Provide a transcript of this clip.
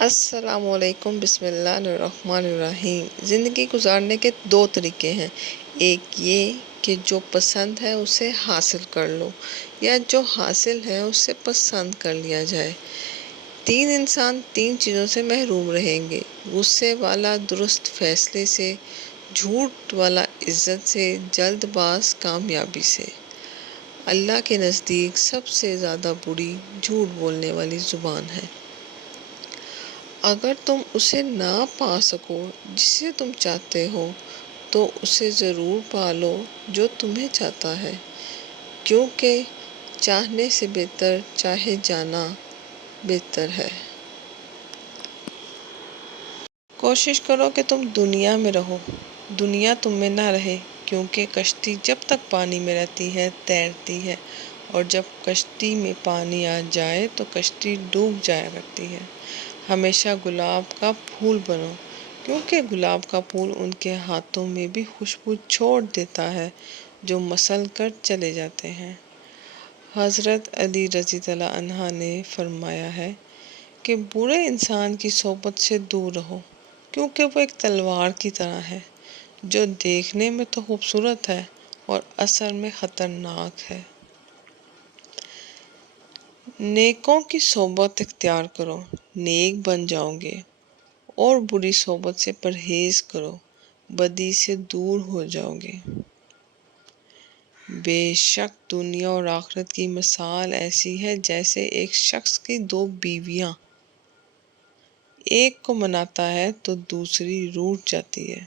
السلام علیکم، بسم اللہ الرحمن الرحیم۔ زندگی گزارنے کے دو طریقے ہیں، ایک یہ کہ جو پسند ہے اسے حاصل کر لو، یا جو حاصل ہے اسے پسند کر لیا جائے۔ تین انسان تین چیزوں سے محروم رہیں گے: غصے والا درست فیصلے سے، جھوٹ والا عزت سے، جلد باز کامیابی سے۔ اللہ کے نزدیک سب سے زیادہ بری جھوٹ بولنے والی زبان ہے۔ اگر تم اسے نہ پا سکو جسے تم چاہتے ہو تو اسے ضرور پالو جو تمہیں چاہتا ہے، کیونکہ چاہنے سے بہتر چاہے جانا بہتر ہے۔ کوشش کرو کہ تم دنیا میں رہو، دنیا تم میں نہ رہے، کیونکہ کشتی جب تک پانی میں رہتی ہے تیرتی ہے، اور جب کشتی میں پانی آ جائے تو کشتی ڈوب جایا کرتی ہے۔ ہمیشہ گلاب کا پھول بنو، کیونکہ گلاب کا پھول ان کے ہاتھوں میں بھی خوشبو چھوڑ دیتا ہے جو مسل کر چلے جاتے ہیں۔ حضرت علی رضی اللہ عنہ نے فرمایا ہے کہ برے انسان کی صحبت سے دور رہو، کیونکہ وہ ایک تلوار کی طرح ہے جو دیکھنے میں تو خوبصورت ہے اور اثر میں خطرناک ہے۔ نیکوں کی صحبت اختیار کرو، نیک بن جاؤ گے، اور بری صحبت سے پرہیز کرو، بدی سے دور ہو جاؤ گے۔ بے شک دنیا اور آخرت کی مثال ایسی ہے جیسے ایک شخص کی دو بیویاں، ایک کو مناتا ہے تو دوسری روٹھ جاتی ہے۔